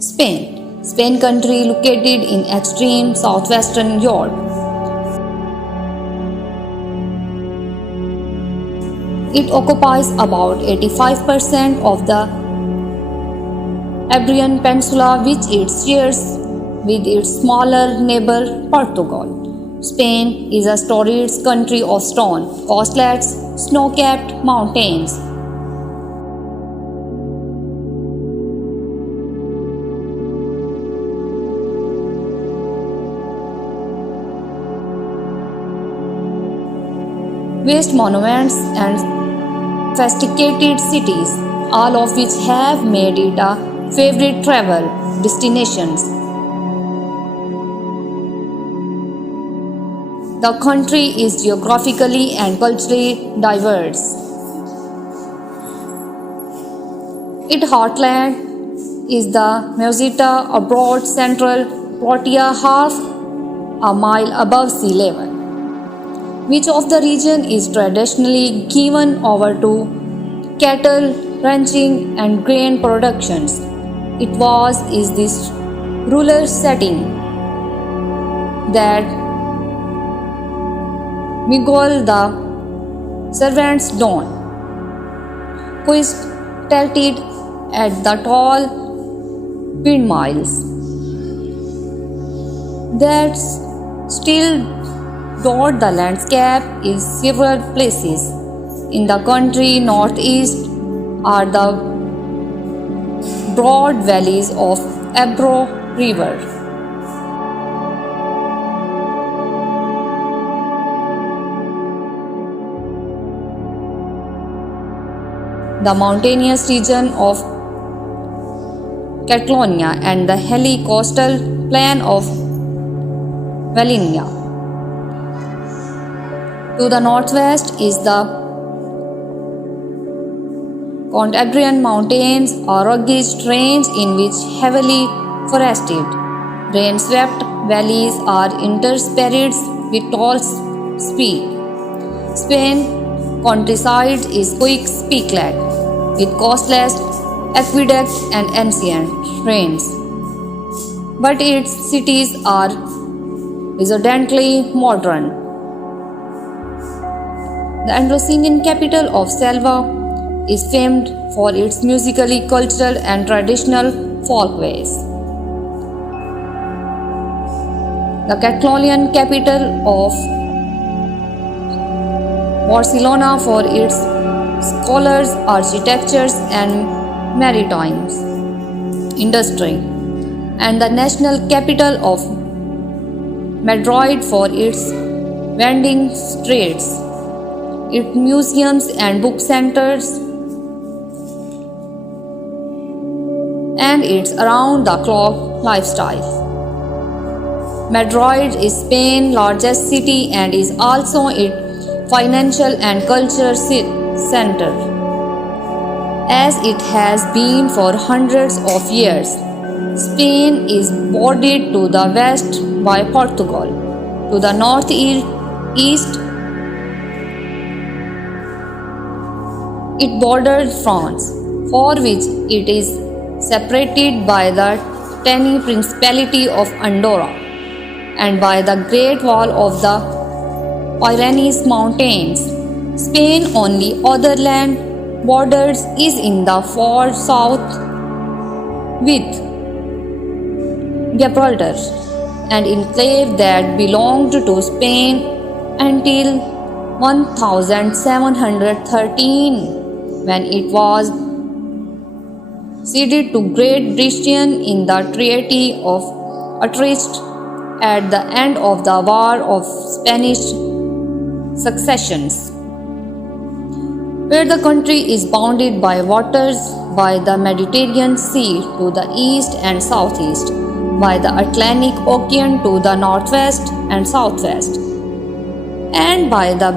Spain. Spain country located in extreme southwestern Europe. It occupies about 85% of the Iberian Peninsula, which it shares with its smaller neighbor Portugal. Spain is a storied country of stone coastlets, snow-capped mountains. Vast monuments and sophisticated cities, all of which have made it a favorite travel destinations. The country is geographically and culturally diverse. Its heartland is the Meseta, a broad central plateau half a mile above sea level, which of the region is traditionally given over to cattle ranching and grain productions. It is this rural setting that Miguel the Cervantes Don tilted at the tall windmills that still dot the landscape in several places. In the country northeast are the broad valleys of Ebro River. The mountainous region of Catalonia and the hilly coastal plain of Valencia. To the northwest is the Cantabrian Mountains, a rugged range in which heavily forested, rain-swept valleys are interspersed with tall peaks. Spain countryside is quick peaklet, with costless aqueducts and ancient trains, but its cities are resoundingly modern. The Andalusian capital of Selva is famed for its musically, cultural, and traditional folkways. The Catalonian capital of Barcelona for its scholars, architectures, and maritime industry, and the national capital of Madrid for its winding streets, its museums and book centers, and its around-the-clock lifestyle. Madrid is Spain's largest city and is also its financial and cultural center, as it has been for hundreds of years. Spain is bordered to the west by Portugal, to the northeast it borders France, for which it is separated by the tiny Principality of Andorra and by the Great Wall of the Pyrenees Mountains. Spain's only other land borders is in the far south with Gibraltar, an enclave that belonged to Spain until 1713, when it was ceded to Great Britain in the Treaty of Utrecht at the end of the War of Spanish Succession, where the country is bounded by waters by the Mediterranean Sea to the east and southeast, by the Atlantic Ocean to the northwest and southwest, and by the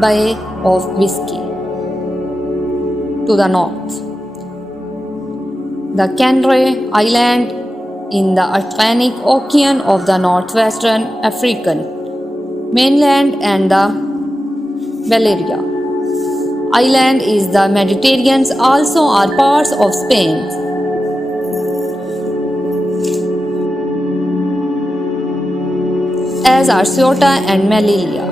Bay of Biscay to the north. The Canary Islands in the Atlantic Ocean of the northwestern African mainland and the Balearic Island is the Mediterranean also are parts of Spain. as are Ceuta and Melilla,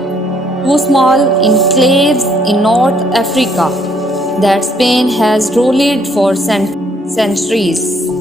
two small enclaves in North Africa that Spain has ruled for centuries.